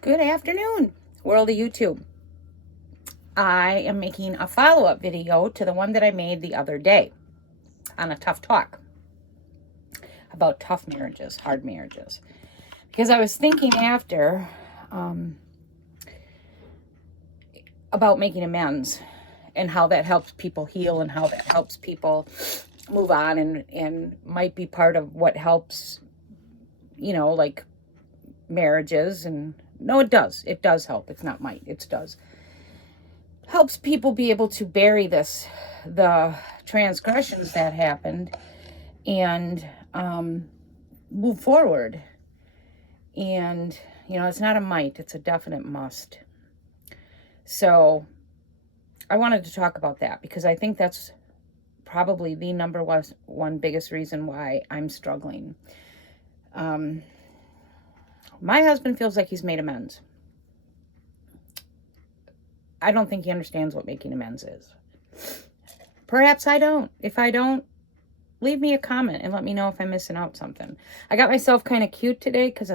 Good afternoon, world of YouTube. I am making a follow-up video to the one that I made the other day on a tough talk about tough marriages, hard marriages. Because I was thinking after about making amends and how that helps people heal and how that helps people move on and might be part of what helps, like marriages. And no, it does. It does help. It's not might. It does. Helps people be able to bury the transgressions that happened, and move forward. And, it's not a might, it's a definite must. So I wanted to talk about that because I think that's probably the number one biggest reason why I'm struggling. My husband feels like he's made amends. I don't think he understands what making amends is. Perhaps I don't. If I don't, leave me a comment and let me know if I'm missing out something. I got myself kind of cute today because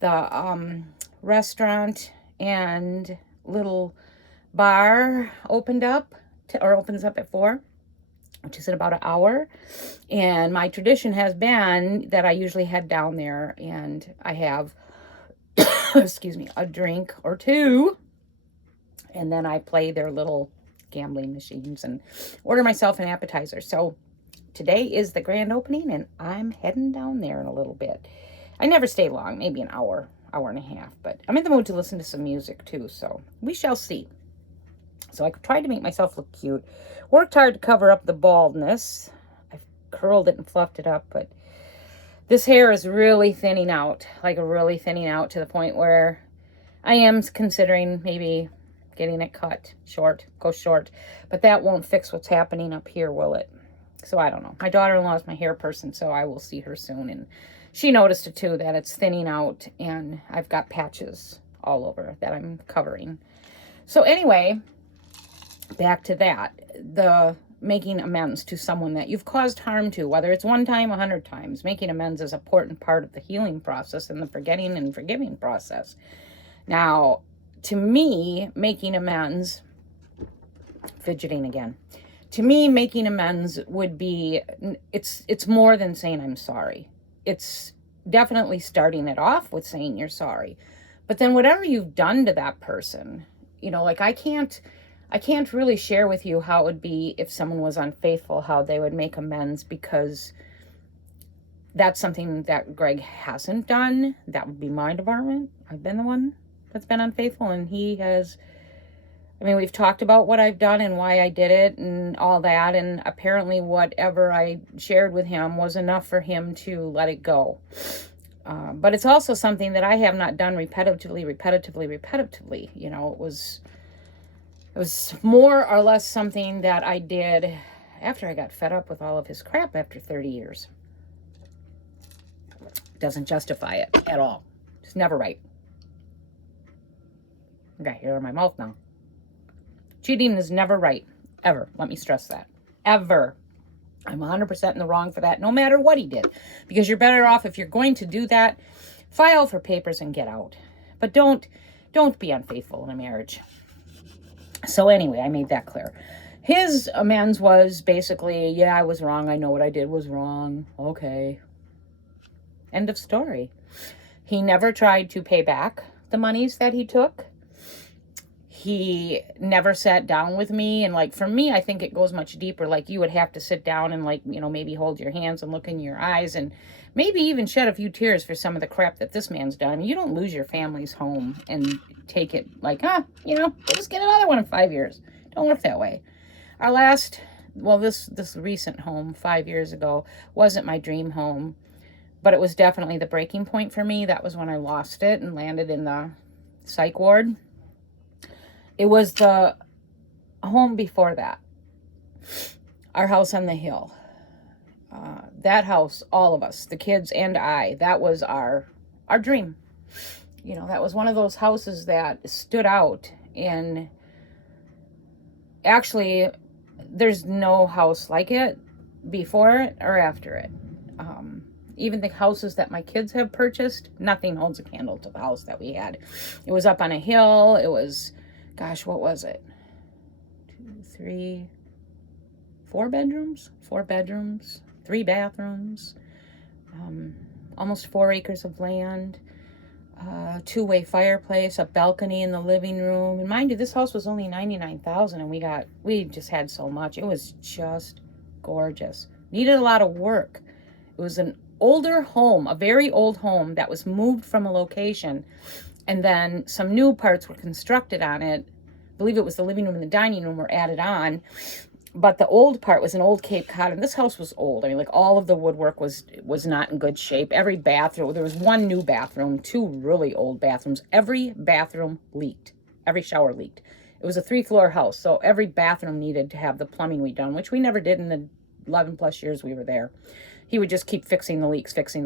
the restaurant and little bar opens up at 4, which is in about an hour. And my tradition has been that I usually head down there and I have, excuse me, a drink or two. And then I play their little gambling machines and order myself an appetizer. So today is the grand opening and I'm heading down there in a little bit. I never stay long, maybe an hour and a half, but I'm in the mood to listen to some music too, so we shall see. So I tried to make myself look cute. Worked hard to cover up the baldness. I've curled it and fluffed it up, but this hair is really thinning out, to the point where I am considering maybe getting it cut short, go short, but that won't fix what's happening up here, will it? So I don't know. My daughter-in-law is my hair person, so I will see her soon, and she noticed it too, that it's thinning out, and I've got patches all over that I'm covering. So anyway, back to that. The making amends to someone that you've caused harm to, whether it's one time, 100 times. Making amends is an important part of the healing process and the forgetting and forgiving process. Now, to me, making amends, fidgeting again. To me, making amends would be, it's more than saying I'm sorry. It's definitely starting it off with saying you're sorry. But then whatever you've done to that person, like I can't really share with you how it would be if someone was unfaithful, how they would make amends, because that's something that Greg hasn't done. That would be my department. I've been the one that's been unfaithful, and he has. We've talked about what I've done and why I did it and all that, and apparently whatever I shared with him was enough for him to let it go. But it's also something that I have not done repetitively. It was more or less something that I did after I got fed up with all of his crap after 30 years. Doesn't justify it at all. It's never right. I got hair in my mouth now. Cheating is never right. Ever. Let me stress that. Ever. I'm 100% in the wrong for that, no matter what he did. Because you're better off, if you're going to do that, file for papers and get out. But don't be unfaithful in a marriage. So anyway, I made that clear. His amends was basically, yeah, I was wrong. I know what I did was wrong. Okay. End of story. He never tried to pay back the monies that he took. He never sat down with me. And for me, I think it goes much deeper. You would have to sit down and maybe hold your hands and look in your eyes and maybe even shed a few tears for some of the crap that this man's done. You don't lose your family's home and take it we'll just get another one in 5 years. Don't work that way. Our last, this recent home 5 years ago wasn't my dream home, but it was definitely the breaking point for me. That was when I lost it and landed in the psych ward. It was the home before that, our house on the hill. That house, all of us, the kids and I, that was our dream. That was one of those houses that stood out. And actually, there's no house like it before it or after it. Even the houses that my kids have purchased, nothing holds a candle to the house that we had. It was up on a hill. It was, gosh, what was it? 2, 3, 4 bedrooms? 4 bedrooms, 3 bathrooms, almost 4 acres of land, 2-way fireplace, a balcony in the living room. And mind you, this house was only $99,000, and we just had so much. It was just gorgeous. Needed a lot of work. It was an older home, a very old home that was moved from a location, and then some new parts were constructed on it. I believe it was the living room and the dining room were added on, but the old part was an old Cape Cod, and this house was old. I mean, like, all of the woodwork was not in good shape. Every bathroom, there was 1 new bathroom, 2 really old bathrooms. Every bathroom leaked. Every shower leaked. It was a 3-floor house, so every bathroom needed to have the plumbing redone, which we never did in the 11 plus years we were there. He would just keep fixing the leaks. The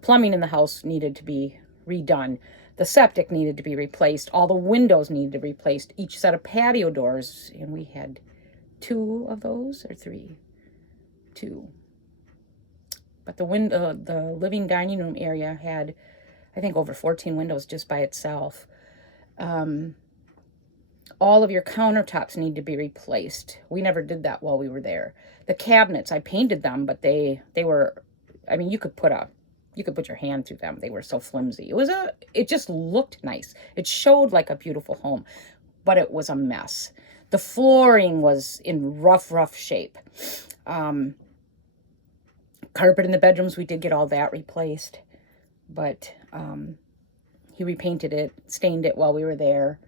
plumbing in the house needed to be redone. The septic needed to be replaced. All the windows needed to be replaced. Each set of patio doors, and we had 2 of those, or 3? 2. But the living dining room area had, I think, over 14 windows just by itself. All of your countertops need to be replaced. We never did that while we were there. The cabinets, I painted them, but they were, I mean, you could put your hand through them. They were so flimsy. It just looked nice. It showed like a beautiful home, but it was a mess. The flooring was in rough shape. Carpet in the bedrooms, we did get all that replaced, but he repainted it, stained it while we were there.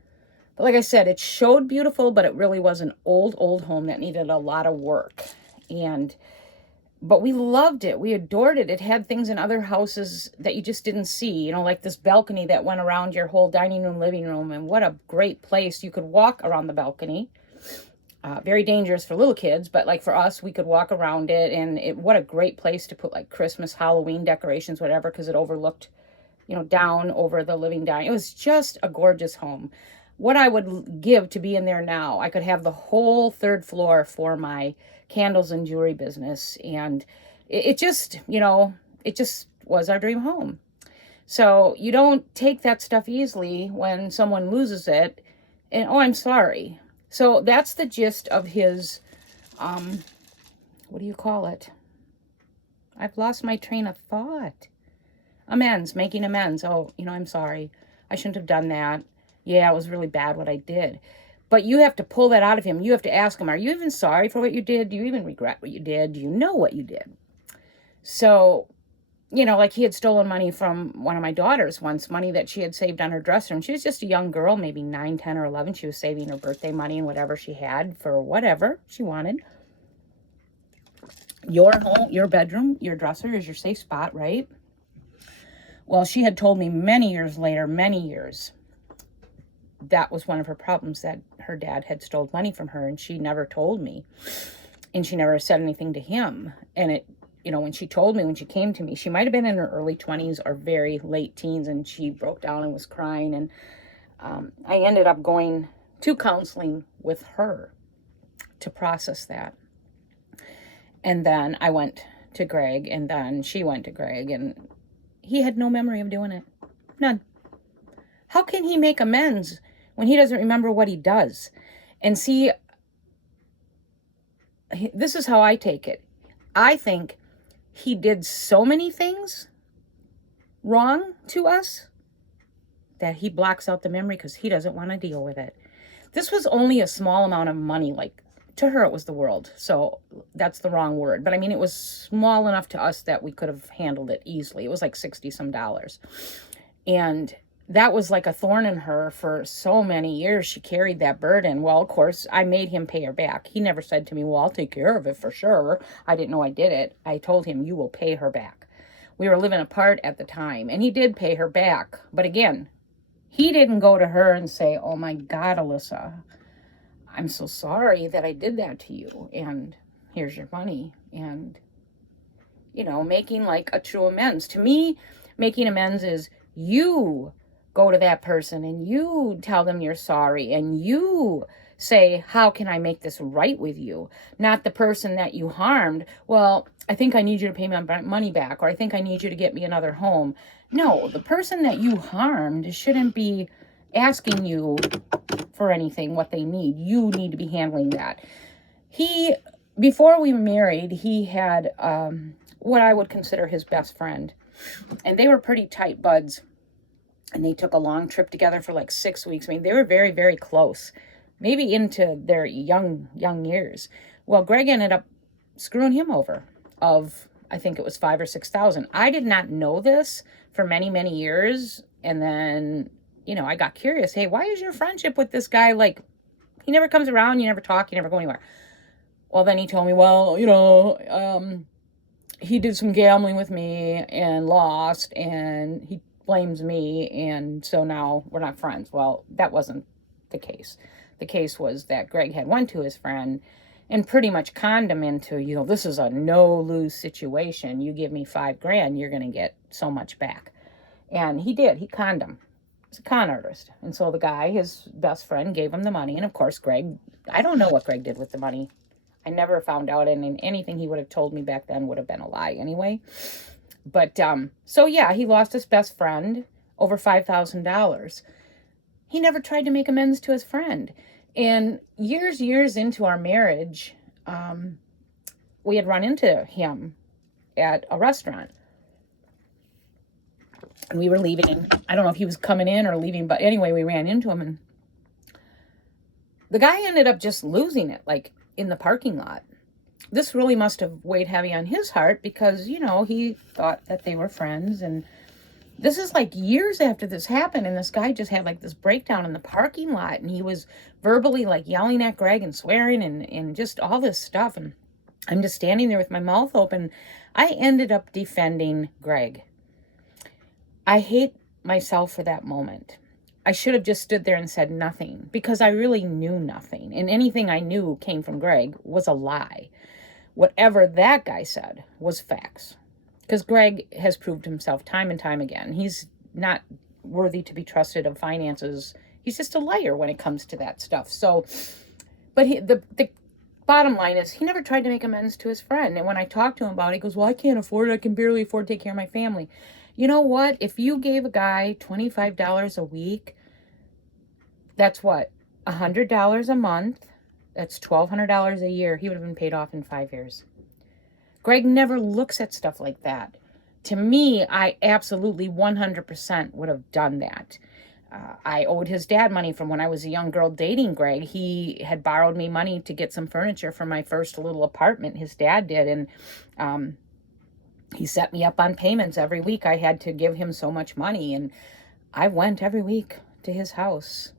But like I said, it showed beautiful, but it really was an old home that needed a lot of work. But we loved it. We adored it. It had things in other houses that you just didn't see, you know, like this balcony that went around your whole dining room, living room. And what a great place. You could walk around the balcony. Very dangerous for little kids, but like for us, we could walk around it. And what a great place to put like Christmas, Halloween decorations, whatever, because it overlooked, you know, down over the living dining. It was just a gorgeous home. What I would give to be in there now, I could have the whole 3rd floor for my candles and jewelry business. And it just, you know, it just was our dream home. So you don't take that stuff easily when someone loses it. And, oh, I'm sorry. So that's the gist of his, what do you call it? I've lost my train of thought. Amends, making amends. Oh, you know, I'm sorry. I shouldn't have done that. Yeah, it was really bad what I did. But you have to pull that out of him. You have to ask him, are you even sorry for what you did? Do you even regret what you did? Do you know what you did? So, you know, like he had stolen money from one of my daughters once, money that she had saved on her dresser. And she was just a young girl, maybe 9, 10, or 11. She was saving her birthday money and whatever she had for whatever she wanted. Your home, your bedroom, your dresser is your safe spot, right? Well, she had told me many years later, that was one of her problems, that her dad had stole money from her, and she never told me, and she never said anything to him. And it, you know, when she told me, when she came to me, she might have been in her early 20s or very late teens, and she broke down and was crying. And I ended up going to counseling with her to process that. And then I went to Greg, and then she went to Greg, and he had no memory of doing it. None. How can he make amends when he doesn't remember what he does? And see, this is how I take it. I think he did so many things wrong to us that he blocks out the memory because he doesn't want to deal with it. This was only a small amount of money. Like, to her, it was the world. So that's the wrong word. But I mean, it was small enough to us that we could have handled it easily. It was like $60 some. And that was like a thorn in her for so many years. She carried that burden. Well, of course, I made him pay her back. He never said to me, well, I'll take care of it for sure. I didn't know I did it. I told him, you will pay her back. We were living apart at the time, and he did pay her back. But again, he didn't go to her and say, oh my God, Alyssa, I'm so sorry that I did that to you, and here's your money. And, you know, making like a true amends. To me, making amends is you go to that person and you tell them you're sorry, and you say, how can I make this right with you? Not the person that you harmed. Well, I think I need you to pay my money back, or I think I need you to get me another home. No, the person that you harmed shouldn't be asking you for anything, what they need. You need to be handling that. Before we were married, he had what I would consider his best friend. And they were pretty tight buds. And they took a long trip together for like 6 weeks. I mean, they were very, very close, maybe into their young years. Well, Greg ended up screwing him over of, I think it was 5,000 or 6,000. I did not know this for many, many years. And then, I got curious. Hey, why is your friendship with this guy like, he never comes around, you never talk, you never go anywhere. Well, then he told me, well, he did some gambling with me and lost, and he blames me, and so now we're not friends. Well, that wasn't the case. The case was that Greg had went to his friend and pretty much conned him into, this is a no-lose situation. You give me $5,000, you're going to get so much back. And he did. He conned him. He's a con artist. And so the guy, his best friend, gave him the money. And of course, Greg, I don't know what Greg did with the money. I never found out, and anything he would have told me back then would have been a lie anyway. But, so yeah, he lost his best friend over $5,000. He never tried to make amends to his friend. And years into our marriage, we had run into him at a restaurant. And we were leaving. I don't know if he was coming in or leaving, but anyway, we ran into him. And the guy ended up just losing it, like in the parking lot. This really must have weighed heavy on his heart because, he thought that they were friends. And this is like years after this happened. And this guy just had like this breakdown in the parking lot. And he was verbally like yelling at Greg and swearing and just all this stuff. And I'm just standing there with my mouth open. I ended up defending Greg. I hate myself for that moment. I should have just stood there and said nothing because I really knew nothing. And anything I knew came from Greg was a lie. Whatever that guy said was facts. Because Greg has proved himself time and time again. He's not worthy to be trusted of finances. He's just a liar when it comes to that stuff. So, but the bottom line is he never tried to make amends to his friend. And when I talked to him about it, he goes, well, I can't afford it. I can barely afford to take care of my family. You know what? If you gave a guy $25 a week, that's what? $100 a month. That's $1,200 a year. He would have been paid off in 5 years. Greg never looks at stuff like that. To me, I absolutely 100% would have done that. I owed his dad money from when I was a young girl dating Greg. He had borrowed me money to get some furniture for my first little apartment. His dad did. And he set me up on payments every week. I had to give him so much money. And I went every week to his house.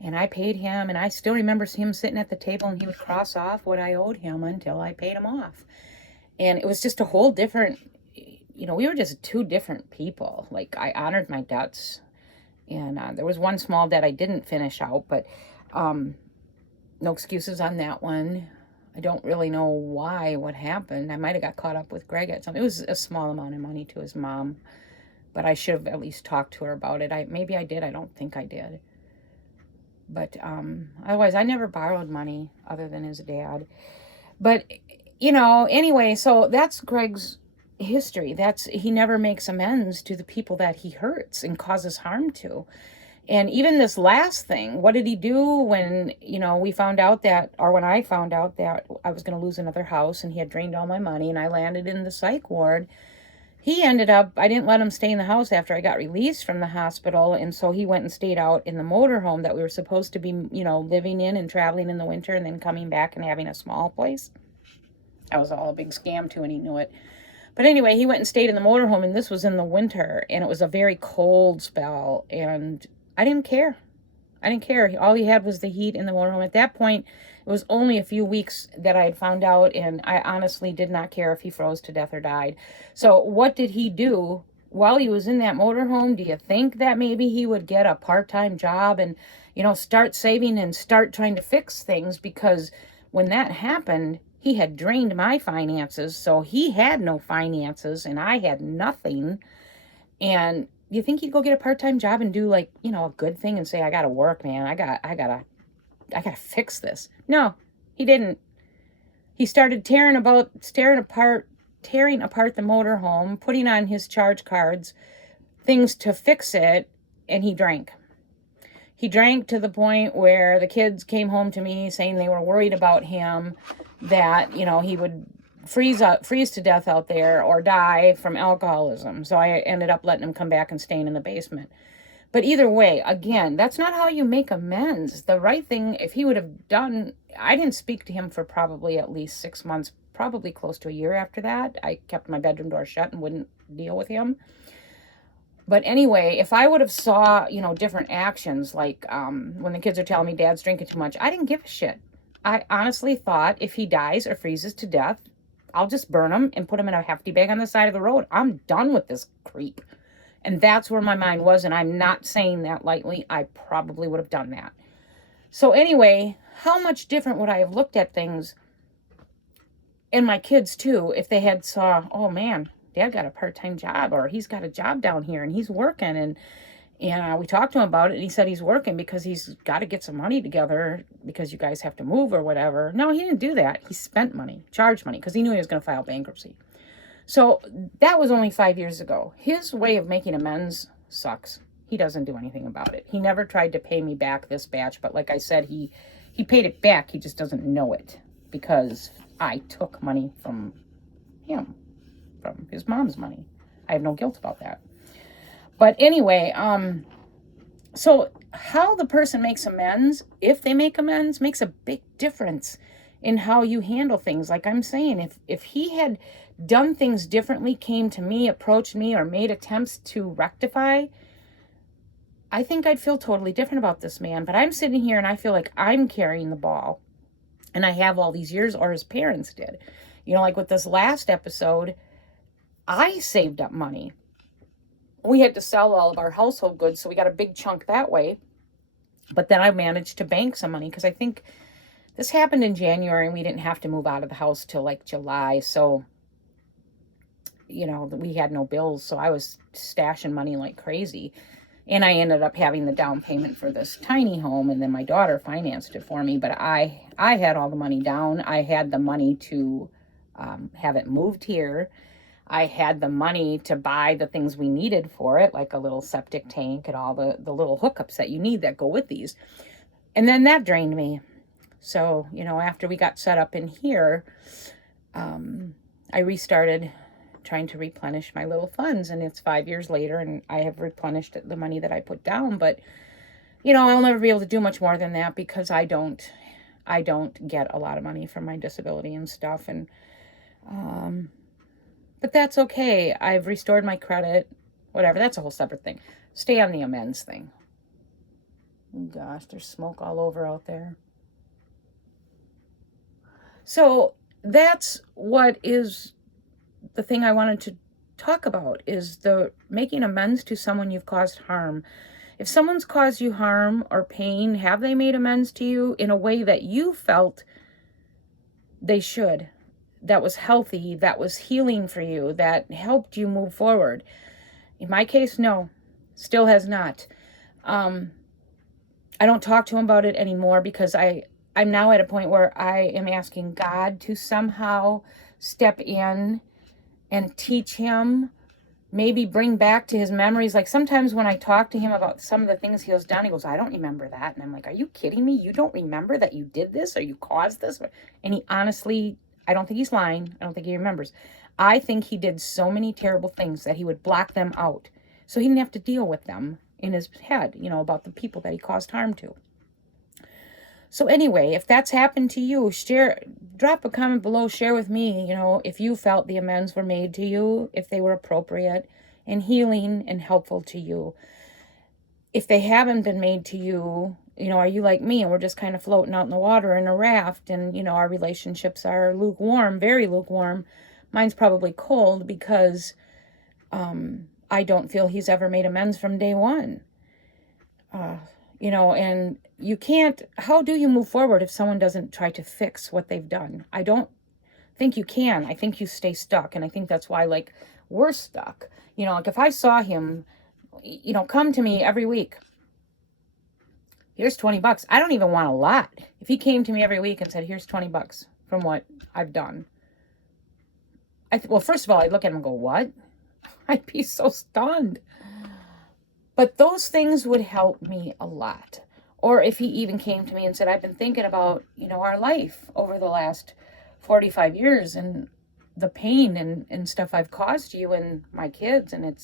And I paid him. And I still remember him sitting at the table and he would cross off what I owed him until I paid him off. And it was just a whole different, we were just two different people. Like, I honored my debts. And there was one small debt I didn't finish out, but no excuses on that one. I don't really know what happened. I might have got caught up with Greg at something. It was a small amount of money to his mom, but I should have at least talked to her about it. Maybe I did. I don't think I did. But otherwise, I never borrowed money other than his dad. But, anyway, so that's Greg's history. He never makes amends to the people that he hurts and causes harm to. And even this last thing, what did he do when, we found out that, or when I found out that I was going to lose another house and he had drained all my money and I landed in the psych ward? He ended up, I didn't let him stay in the house after I got released from the hospital. And so he went and stayed out in the motorhome that we were supposed to be, living in and traveling in the winter and then coming back and having a small place. That was all a big scam too, and he knew it. But anyway, he went and stayed in the motorhome, and this was in the winter, and it was a very cold spell, and I didn't care. All he had was the heat in the motorhome. At that point, it was only a few weeks that I had found out, and I honestly did not care if he froze to death or died. So what did he do while he was in that motorhome? Do you think that maybe he would get a part-time job and, start saving and start trying to fix things? Because when that happened, he had drained my finances, so he had no finances, and I had nothing. And you think he'd go get a part-time job and do, a good thing and say, I got to work, man. I got to I gotta fix this. No, he didn't. He started tearing apart the motorhome, putting on his charge cards, things to fix it, and he drank. He drank to the point where the kids came home to me saying they were worried about him, that, he would freeze to death out there or die from alcoholism. So I ended up letting him come back and staying in the basement. But either way, again, that's not how you make amends. The right thing, if he would have done, I didn't speak to him for probably at least 6 months, probably close to a year after that. I kept my bedroom door shut and wouldn't deal with him. But anyway, if I would have saw, different actions, like when the kids are telling me Dad's drinking too much, I didn't give a shit. I honestly thought if he dies or freezes to death, I'll just burn him and put him in a hefty bag on the side of the road. I'm done with this creep. And that's where my mind was, and I'm not saying that lightly. I probably would have done that. So anyway, how much different would I have looked at things, and my kids too, if they had saw, oh man, Dad got a part-time job, or he's got a job down here and he's working, and we talked to him about it, and he said he's working because he's got to get some money together because you guys have to move or whatever. No, he didn't do that. He spent money, charged money, because he knew he was going to file bankruptcy. So that was only 5 years ago. His way of making amends sucks. He doesn't do anything about it. He never tried to pay me back this batch, but like I said, he paid it back. He just doesn't know it because I took money from him, from his mom's money. I have no guilt about that. But anyway, so how the person makes amends, if they make amends, makes a big difference in how you handle things. Like I'm saying, if he had done things differently, came to me, approached me, or made attempts to rectify, I think I'd feel totally different about this man. But I'm sitting here and I feel like I'm carrying the ball, and I have all these years, or his parents did. Like with this last episode, I saved up money. We had to sell all of our household goods, so we got a big chunk that way. But then I managed to bank some money, because I think this happened in January and we didn't have to move out of the house till like July. So, we had no bills. So I was stashing money like crazy. And I ended up having the down payment for this tiny home. And then my daughter financed it for me. But I had all the money down. I had the money to have it moved here. I had the money to buy the things we needed for it, like a little septic tank and all the little hookups that you need that go with these. And then that drained me. So, after we got set up in here, I restarted trying to replenish my little funds, and it's 5 years later, and I have replenished the money that I put down. But, I'll never be able to do much more than that, because I don't get a lot of money from my disability and stuff. And, but that's okay. I've restored my credit, whatever. That's a whole separate thing. Stay on the amends thing. Gosh, there's smoke all over out there. So that's what is the thing I wanted to talk about, is the making amends to someone you've caused harm. If someone's caused you harm or pain, have they made amends to you in a way that you felt they should, that was healthy, that was healing for you, that helped you move forward? In my case, no, still has not. I don't talk to him about it anymore, because I'm now at a point where I am asking God to somehow step in and teach him, maybe bring back to his memories. Like sometimes when I talk to him about some of the things he has done, he goes, I don't remember that. And I'm like, are you kidding me? You don't remember that you did this or you caused this? And he honestly, I don't think he's lying. I don't think he remembers. I think he did so many terrible things that he would block them out, so he didn't have to deal with them in his head, about the people that he caused harm to. So anyway, if that's happened to you, drop a comment below, share with me, if you felt the amends were made to you, if they were appropriate and healing and helpful to you. If they haven't been made to you, are you like me and we're just kind of floating out in the water in a raft, and, our relationships are lukewarm, very lukewarm. Mine's probably cold because I don't feel he's ever made amends from day one. And you can't, how do you move forward if someone doesn't try to fix what they've done? I don't think you can. I think you stay stuck. And I think that's why, we're stuck. If I saw him, come to me every week, here's 20 bucks. I don't even want a lot. If he came to me every week and said, here's 20 bucks from what I've done. Well, first of all, I'd look at him and go, what? I'd be so stunned. But those things would help me a lot. Or if he even came to me and said, I've been thinking about, our life over the last 45 years and the pain and stuff I've caused you and my kids. And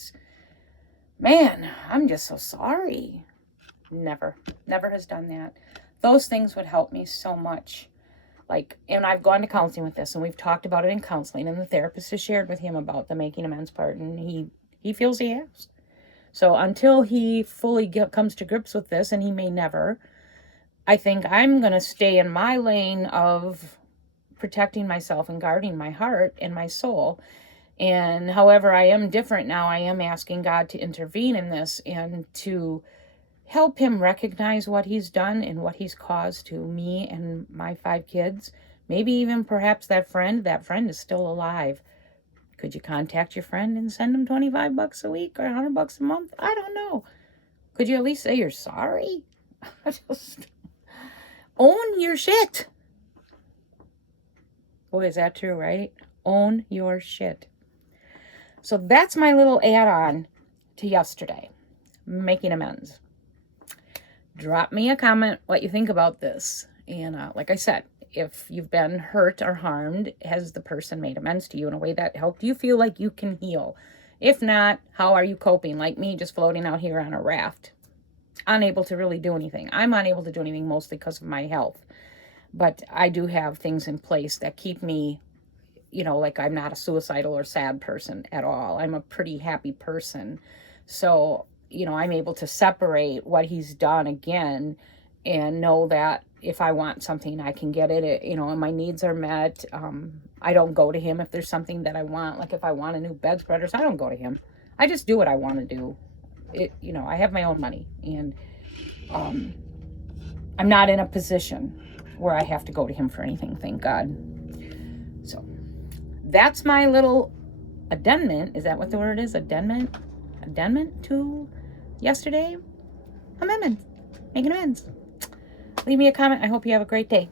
man, I'm just so sorry. Never has done that. Those things would help me so much. And I've gone to counseling with this, and we've talked about it in counseling, and the therapist has shared with him about the making amends part, and he feels he has. So until he fully comes to grips with this, and he may never, I think I'm going to stay in my lane of protecting myself and guarding my heart and my soul. And however I am different now, I am asking God to intervene in this and to help him recognize what he's done and what he's caused to me and my 5 kids. Maybe even perhaps that friend is still alive. Could you contact your friend and send him 25 bucks a week or 100 bucks a month? I don't know. Could you at least say you're sorry? Just own your shit. Boy, is that true, right? Own your shit. So that's my little add-on to yesterday, making amends. Drop me a comment what you think about this. And like I said, if you've been hurt or harmed, has the person made amends to you in a way that helped you feel like you can heal? If not, how are you coping? Like me, just floating out here on a raft, unable to really do anything. I'm unable to do anything mostly because of my health. But I do have things in place that keep me, like I'm not a suicidal or sad person at all. I'm a pretty happy person. So I'm able to separate what he's done again and know that if I want something, I can get it, and my needs are met. I don't go to him if there's something that I want. Like if I want a new bedspread, I don't go to him. I just do what I want to do. I have my own money, and I'm not in a position where I have to go to him for anything, thank God. So that's my little addendum. Is that what the word is? Addendum to yesterday? Amendment. Making amends. Leave me a comment. I hope you have a great day.